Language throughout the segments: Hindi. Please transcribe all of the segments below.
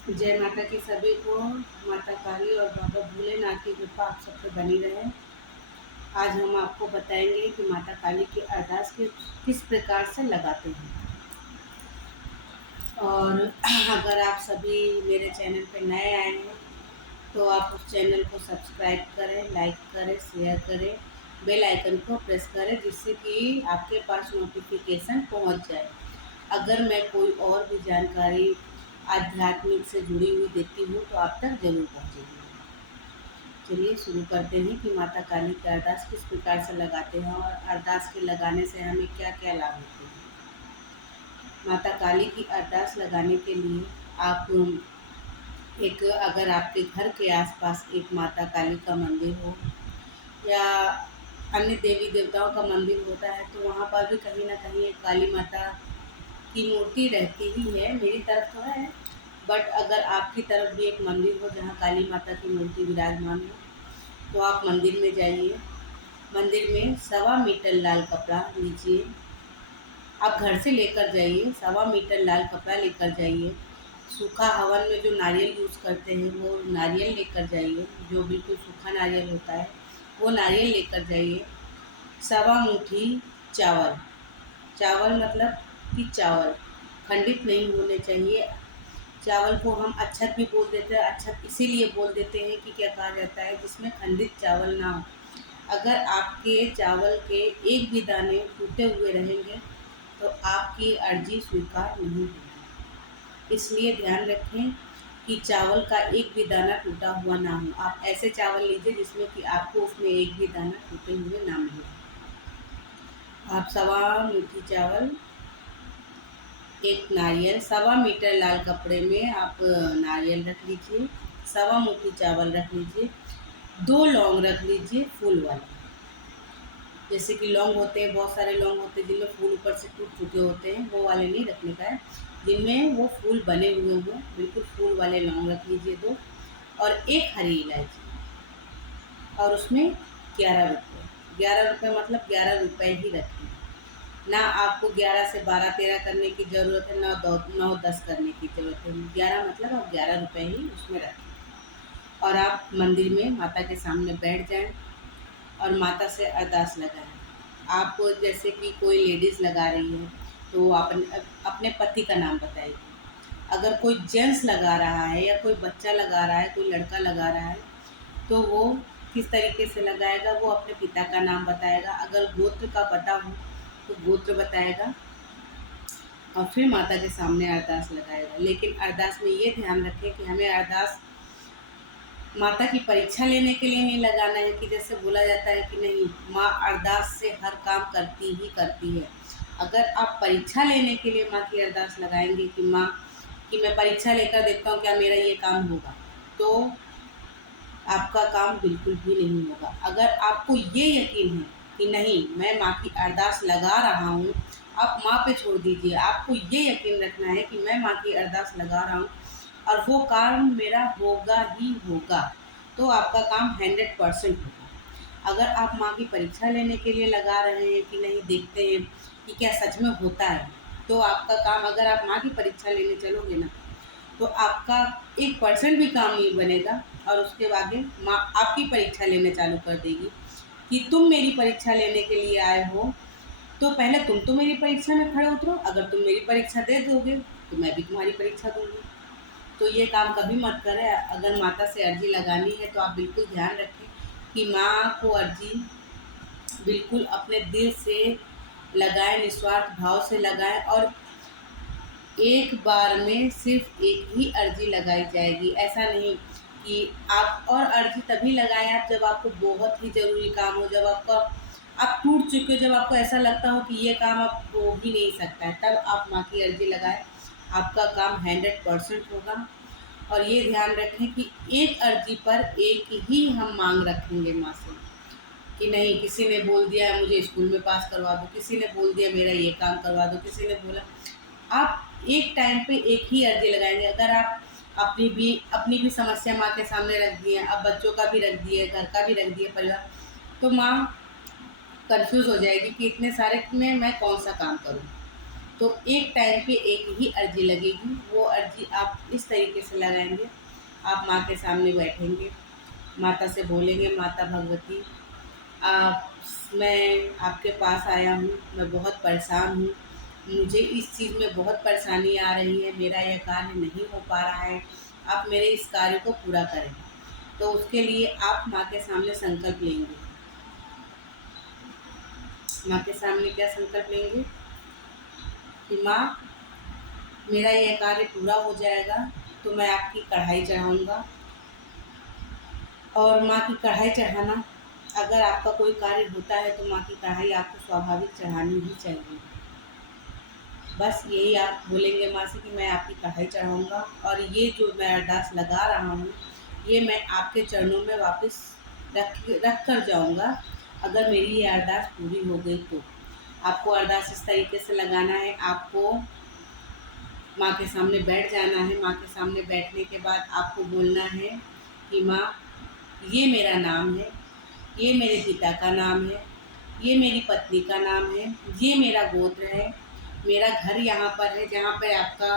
जय माता की सभी को। माता काली और बाबा भोलेनाथ की कृपा आप सब पे बनी रहे। आज हम आपको बताएंगे कि माता काली की अरदास किस प्रकार से लगाते हैं। और अगर आप सभी मेरे चैनल पर नए आए हैं तो आप उस चैनल को सब्सक्राइब करें, लाइक करें, शेयर करें, बेल आइकन को प्रेस करें, जिससे कि आपके पास नोटिफिकेशन पहुंच जाए। अगर मैं कोई और भी जानकारी आध्यात्मिक से जुड़ी हुई देती हूँ तो आप तक जरूर पहुँचेगी। चलिए शुरू करते हैं कि माता काली की अरदास किस प्रकार से लगाते हैं और अरदास के लगाने से हमें क्या क्या लाभ होते हैं। माता काली की अरदास लगाने के लिए आप अगर आपके घर के आसपास एक माता काली का मंदिर हो या अन्य देवी देवताओं का मंदिर होता है तो वहाँ पर भी कहीं ना कहीं एक काली माता की मूर्ति रहती ही है। मेरी तरफ तो है, बट अगर आपकी तरफ भी एक मंदिर हो जहाँ काली माता की मूर्ति विराजमान हो तो आप मंदिर में जाइए। मंदिर में 1.25 मीटर लाल कपड़ा लीजिए। आप घर से लेकर जाइए, 1.25 मीटर लाल कपड़ा लेकर जाइए। सूखा हवन में जो नारियल यूज़ करते हैं वो नारियल लेकर जाइए, जो बिल्कुल सूखा नारियल होता है वो नारियल लेकर जाइए। 1.25 मुट्ठी चावल, चावल मतलब कि चावल खंडित नहीं होने चाहिए। चावल को हम अच्छत भी बोल देते हैं। अच्छत इसीलिए बोल देते हैं कि क्या कहा जाता है, जिसमें खंडित चावल ना हो। अगर आपके चावल के एक भी दाने टूटे हुए रहेंगे तो आपकी अर्जी स्वीकार नहीं होगी। इसलिए ध्यान रखें कि चावल का एक भी दाना टूटा हुआ ना हो। आप ऐसे चावल लीजिए जिसमें कि आपको उसमें एक भी दाना टूटे हुए ना मिले। आप 1.25 मुट्ठी चावल, एक नारियल, 1.25 मीटर लाल कपड़े में आप नारियल रख लीजिए, 1.25 मुट्ठी चावल रख लीजिए, 2 लौंग रख लीजिए फूल वाले। जैसे कि लौंग होते हैं, बहुत सारे लौंग होते हैं जिनमें फूल ऊपर से टूट चुके होते हैं, वो वाले नहीं रखने का है। जिनमें वो फूल बने हुए हों, बिल्कुल फूल वाले लौंग रख लीजिए 2, और एक हरी इलायची। और उसमें 11 रुपये, 11 रुपये मतलब 11 रुपये ही रखें। ना आपको 11 से 12-13 करने की ज़रूरत है, ना 9-10 करने की ज़रूरत है। 11 मतलब आप 11 रुपये ही उसमें रखें। और आप मंदिर में माता के सामने बैठ जाएं और माता से अरदास लगाएं। आप जैसे कि कोई लेडीज़ लगा रही है तो वो अपने पति का नाम बताएगी। अगर कोई जेंट्स लगा रहा है या कोई बच्चा लगा रहा है, कोई लड़का लगा रहा है, तो वो किस तरीके से लगाएगा, वो अपने पिता का नाम बताएगा। अगर गोत्र का पता हो तो गोत्र बताएगा और फिर माता के सामने अरदास लगाएगा। लेकिन अरदास में ये ध्यान रखें कि हमें अरदास माता की परीक्षा लेने के लिए नहीं लगाना है, कि जैसे बोला जाता है कि नहीं, माँ अरदास से हर काम करती ही करती है। अगर आप परीक्षा लेने के लिए माँ की अरदास लगाएंगे कि माँ कि मैं परीक्षा लेकर देखता हूँ क्या मेरा ये काम होगा, तो आपका काम बिल्कुल भी नहीं होगा। अगर आपको ये यकीन है कि नहीं, मैं माँ की अरदास लगा रहा हूँ, आप माँ पे छोड़ दीजिए। आपको ये यकीन रखना है कि मैं माँ की अरदास लगा रहा हूँ और वो काम मेरा होगा ही होगा, तो आपका काम 100% होगा। अगर आप माँ की परीक्षा लेने के लिए लगा रहे हैं कि नहीं, देखते हैं कि क्या सच में होता है, तो आपका काम, अगर आप माँ की परीक्षा लेने चलोगे ना तो आपका 1% भी काम नहीं बनेगा। और उसके बाद माँ आपकी परीक्षा लेने चालू कर देगी कि तुम मेरी परीक्षा लेने के लिए आए हो, तो पहले तुम तो मेरी परीक्षा में खड़े उतरो। अगर तुम मेरी परीक्षा दे दोगे तो मैं भी तुम्हारी परीक्षा दूंगी। तो ये काम कभी मत करें। अगर माता से अर्जी लगानी है तो आप बिल्कुल ध्यान रखें कि माँ को अर्जी बिल्कुल अपने दिल से लगाएं, निस्वार्थ भाव से लगाएं, और एक बार में सिर्फ एक ही अर्जी लगाई जाएगी। ऐसा नहीं कि और अर्जी तभी लगाएं आप जब आपको बहुत ही ज़रूरी काम हो, जब आप टूट चुके हो, जब आपको ऐसा लगता हो कि ये काम अब हो ही नहीं सकता है, तब आप माँ की अर्जी लगाएं। आपका काम 100% होगा। और ये ध्यान रखें कि एक अर्जी पर एक ही हम मांग रखेंगे माँ से, कि नहीं किसी ने बोल दिया है मुझे स्कूल में पास करवा दो, किसी ने बोल दिया मेरा ये काम करवा दो, किसी ने बोला। आप एक टाइम पे एक ही अर्जी लगाएंगे। अगर आप अपनी भी समस्या माँ के सामने रख दिए, अब बच्चों का भी रख दिए, घर का भी रख दिए, परिवार, तो माँ कंफ्यूज हो जाएगी कि इतने सारे में मैं कौन सा काम करूँ। तो एक टाइम पे एक ही अर्जी लगेगी। वो अर्जी आप इस तरीके से लगाएंगे, आप माँ के सामने बैठेंगे, माता से बोलेंगे, माता भगवती, आप मैं आपके पास आया हूँ, मैं बहुत परेशान हूँ, मुझे इस चीज़ में बहुत परेशानी आ रही है, मेरा यह कार्य नहीं हो पा रहा है, आप मेरे इस कार्य को पूरा करें। तो उसके लिए आप माँ के सामने संकल्प लेंगे। माँ के सामने क्या संकल्प लेंगे कि माँ, मेरा यह कार्य पूरा हो जाएगा तो मैं आपकी कढ़ाई चढ़ाऊँगा। और माँ की कढ़ाई चढ़ाना, अगर आपका कोई कार्य होता है तो माँ की कढ़ाई आपको स्वाभाविक चढ़ानी ही चाहिए। बस यही आप बोलेंगे माँ से कि मैं आपकी कढ़ाई चढ़ाऊँगा और ये जो मैं अरदास लगा रहा हूँ, ये मैं आपके चरणों में वापस रख कर जाऊँगा। अगर मेरी ये अरदास पूरी हो गई तो आपको अरदास इस तरीके से लगाना है। आपको माँ के सामने बैठ जाना है। माँ के सामने बैठने के बाद आपको बोलना है कि माँ, ये मेरा नाम है, ये मेरे पिता का नाम है, ये मेरी पत्नी का नाम है, ये मेरा गोत्र है, मेरा घर यहाँ पर है जहाँ पर आपका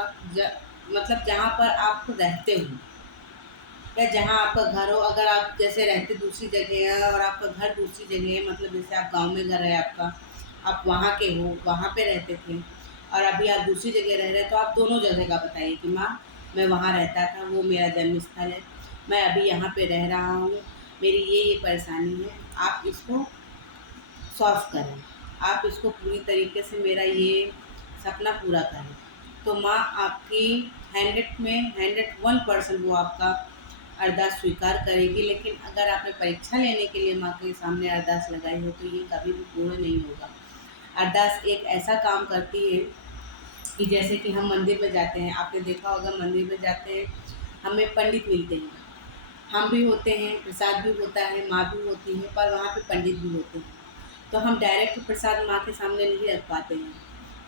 मतलब जहाँ पर आप रहते हो या जहाँ आपका घर हो। अगर आप जैसे रहते दूसरी जगह है और आपका घर दूसरी जगह है, मतलब जैसे आप गांव में घर है आपका, आप वहाँ के हो, वहाँ पे रहते थे और अभी आप दूसरी जगह रह रहे हैं, तो आप दोनों जगह का बताइए कि माँ, मैं वहाँ रहता था, वो मेरा जन्म स्थल है, मैं अभी यहाँ पे रह रहा हूँ, मेरी ये परेशानी है, आप इसको सॉल्व करें, आप इसको पूरी तरीके से मेरा ये सपना पूरा करें। तो माँ आपकी 101% वो आपका अरदास स्वीकार करेगी। लेकिन अगर आपने परीक्षा लेने के लिए माँ के सामने अरदास लगाई हो तो ये कभी भी पूर्ण नहीं होगा। अरदास एक ऐसा काम करती है कि जैसे कि हम मंदिर में जाते हैं, आपने देखा होगा मंदिर में जाते हैं, हमें पंडित मिलते हैं, हम भी होते हैं, प्रसाद भी होता है, माँ भी होती है, पर वहाँ पे पंडित भी होते हैं। तो हम डायरेक्ट प्रसाद माँ के सामने नहीं रख पाते हैं।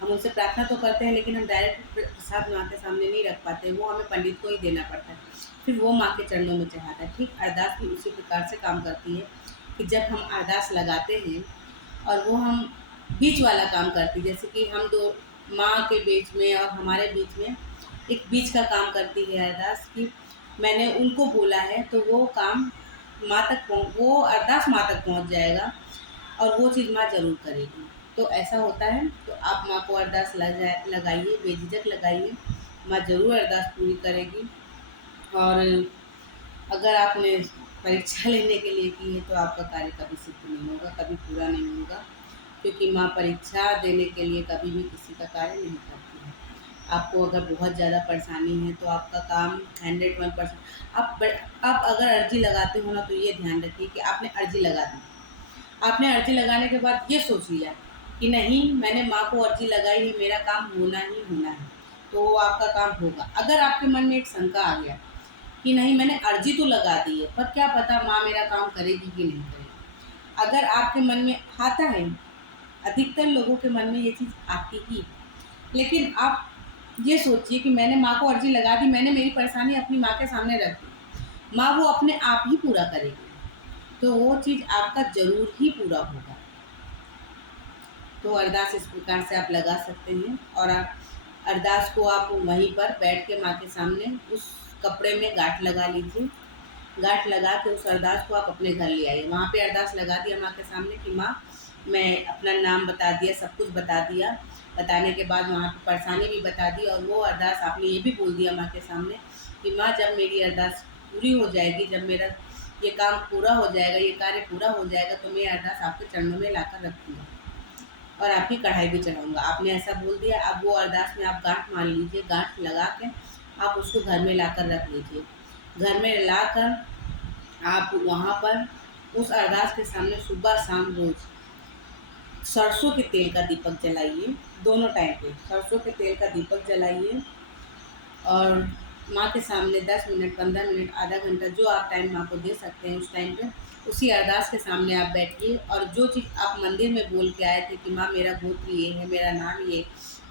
हम उनसे प्रार्थना तो करते हैं लेकिन हम डायरेक्ट प्रसाद माँ के सामने नहीं रख पाते, वो हमें पंडित को ही देना पड़ता है, फिर वो माँ के चरणों में चढ़ाता है। ठीक अरदास भी उसी प्रकार से काम करती है कि जब हम अरदास लगाते हैं और वो हम बीच वाला काम करती है, जैसे कि हम दो माँ के बीच में और हमारे बीच में एक बीच का काम करती है अरदास की, मैंने उनको बोला है तो वो काम माँ तक वो अरदास माँ तक पहुँच जाएगा और वो चीज़ माँ ज़रूर करेगी। तो ऐसा होता है। तो आप माँ को अरदास लगाइए, बेझिझक लगाइए, माँ ज़रूर अरदास पूरी करेगी। और अगर आपने परीक्षा लेने के लिए की है तो आपका कार्य कभी सिद्ध नहीं होगा, कभी पूरा नहीं होगा, क्योंकि माँ परीक्षा देने के लिए कभी भी किसी का कार्य नहीं करती है। आपको अगर बहुत ज़्यादा परेशानी है तो आपका काम 101% आप अगर अर्जी लगाते हो ना, तो ये ध्यान रखिए कि आपने अर्जी लगा दी, आपने अर्जी लगाने के बाद ये सोच लिया कि नहीं, मैंने माँ को अर्जी लगाई है, मेरा काम होना ही होना है, तो वो आपका काम होगा। अगर आपके मन में एक शंका आ गया कि नहीं, मैंने अर्जी तो लगा दी है पर क्या पता माँ मेरा काम करेगी कि नहीं करेगी, अगर आपके मन में आता है, अधिकतर लोगों के मन में ये चीज़ आती ही, लेकिन आप ये सोचिए कि मैंने माँ को अर्जी लगा दी, मैंने मेरी परेशानी अपनी माँ के सामने रख दी, माँ वो अपने आप ही पूरा करेगी, तो वो चीज़ आपका ज़रूर ही पूरा होगा। तो अरदास इस प्रकार से आप लगा सकते हैं और अरदास को आप वहीं पर बैठ के माँ के सामने उस कपड़े में गांठ लगा लीजिए। गांठ लगा के उस अरदास को आप अपने घर ले आइए। वहाँ पे अरदास लगा दिया माँ के सामने कि माँ, मैं अपना नाम बता दिया, सब कुछ बता दिया, बताने के बाद वहाँ पे परेशानी भी बता दी और वो अरदास आपने ये भी बोल दिया माँ के सामने कि माँ, जब मेरी अरदास पूरी हो जाएगी, जब मेरा ये काम पूरा हो जाएगा, ये कार्य पूरा हो जाएगा, तो मैं अरदास आपके चरणों में लाकर रखूँगा और आपकी कढ़ाई भी चढ़ाऊँगा। आपने ऐसा बोल दिया। अब वो अरदास में आप गांठ मान लीजिए, गांठ लगा के आप उसको घर में लाकर रख लीजिए। घर में लाकर आप वहाँ पर उस अरदास के सामने सुबह शाम रोज़ सरसों के तेल का दीपक जलाइए। दोनों टाइम पे सरसों के तेल का दीपक जलाइए और माँ के सामने 10 मिनट, 15 मिनट, आधा घंटा, जो आप टाइम माँ को दे सकते हैं उस टाइम पे उसी अरदास के सामने आप बैठिए और जो चीज़ आप मंदिर में बोल के आए थे कि माँ, मेरा गोत्र ये है, मेरा नाम ये,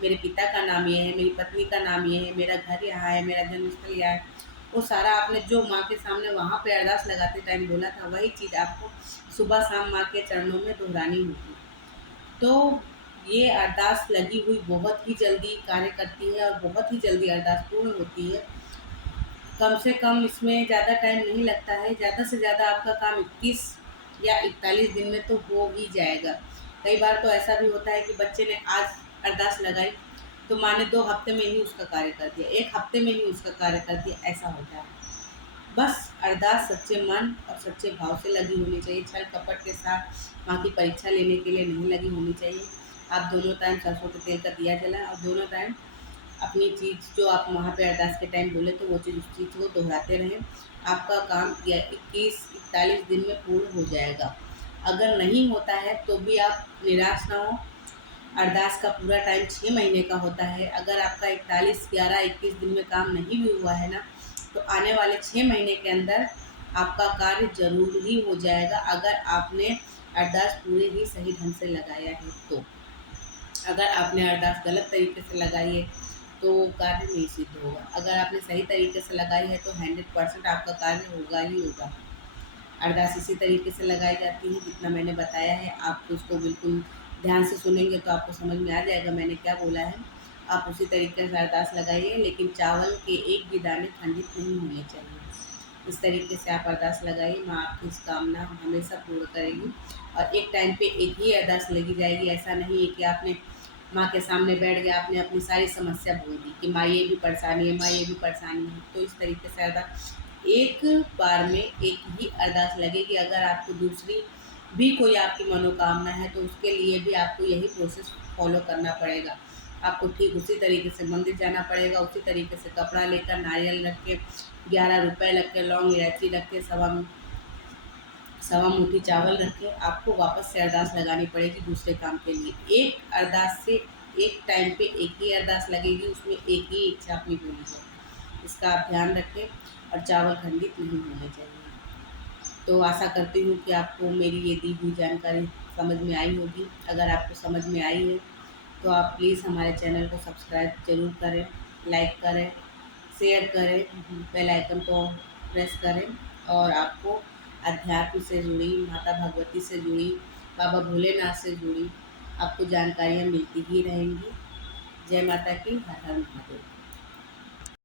मेरे पिता का नाम ये है, मेरी पत्नी का नाम ये है, मेरा घर यहाँ है, मेरा जन्मस्थल यहाँ है, वो सारा आपने जो माँ के सामने वहाँ पे अरदास लगाते टाइम बोला था, वही चीज़ आपको सुबह शाम माँ के चरणों में दोहरानी होगी। तो ये अरदास लगी हुई बहुत ही जल्दी कार्य करती है और बहुत ही जल्दी अरदास पूर्ण होती है। कम से कम इसमें ज़्यादा टाइम नहीं लगता है, ज़्यादा से ज़्यादा आपका काम 21 या 41 दिन में तो हो ही जाएगा। कई बार तो ऐसा भी होता है कि बच्चे ने आज अरदास लगाई तो माँ ने 2 हफ्ते में ही उसका कार्य कर दिया, 1 हफ्ते में ही उसका कार्य कर दिया, ऐसा होता है। बस अरदास सच्चे मन और सच्चे भाव से लगी होनी चाहिए, छल कपट के साथ माँ की परीक्षा लेने के लिए नहीं लगी होनी चाहिए। आप दोनों टाइम सरसों के तेल का दिया जलाएँ और दोनों टाइम अपनी चीज़ जो आप वहाँ पे अरदास के टाइम बोले तो वो चीज़ उस चीज़ को दोहराते रहें। आपका काम या 21-41 दिन में पूर्ण हो जाएगा। अगर नहीं होता है तो भी आप निराश ना हो। अरदास का पूरा टाइम 6 महीने का होता है। अगर आपका 41, 11, 21 दिन में काम नहीं भी हुआ है ना, तो आने वाले 6 महीने के अंदर आपका कार्य ज़रूर ही हो जाएगा, अगर आपने अरदास पूरे ही सही ढंग से लगाया है तो। अगर आपने अरदास गलत तरीके से लगाई है तो वो कार्य नहीं सिद्ध होगा। अगर आपने सही तरीके से लगाई है तो 100% आपका कार्य होगा ही होगा। अरदास इसी तरीके से लगाई जाती है जितना मैंने बताया है। आप उसको बिल्कुल ध्यान से सुनेंगे तो आपको समझ में आ जाएगा मैंने क्या बोला है। आप उसी तरीके से अरदास लगाइए, लेकिन चावल के एक भी दाने खंडित नहीं होने चाहिए। इस तरीके से आप अरदास लगाइए, माँ आपकी इस कामना हमेशा पूर्ण करेगी। और एक टाइम पे एक ही अरदास लगी जाएगी। ऐसा नहीं है कि आपने माँ के सामने बैठ गया, आपने अपनी सारी समस्या बोल दी कि माँ ये भी परेशानी है, माँ ये भी परेशानी है। तो इस तरीके से अरदास एक बार में एक ही अरदास लगेगी। अगर आपको दूसरी भी कोई आपकी मनोकामना है तो उसके लिए भी आपको यही प्रोसेस फॉलो करना पड़ेगा। आपको ठीक उसी तरीके से मंदिर जाना पड़ेगा, उसी तरीके से कपड़ा लेकर, नारियल रख के, 11 रुपए रख के, लौंग इलायची रख के, सवा मुट्ठी चावल रख के आपको वापस से अरदास लगानी पड़ेगी दूसरे काम के लिए। एक अरदास से एक टाइम पे एक ही अरदास लगेगी, उसमें एक ही इच्छा अपनी पूरी जाएगी। इसका आप ध्यान रखें और चावल खंडित नहीं होने चाहिए। तो आशा करती हूँ कि आपको मेरी ये दी हुई जानकारी समझ में आई होगी। अगर आपको समझ में आई है तो आप प्लीज़ हमारे चैनल को सब्सक्राइब ज़रूर करें, लाइक करें, शेयर करें, बेल आइकन को प्रेस करें। और आपको अध्यात्म से जुड़ी, माता भगवती से जुड़ी, बाबा भोलेनाथ से जुड़ी आपको जानकारियाँ मिलती ही रहेंगी। जय माता की, हर हर महादेव।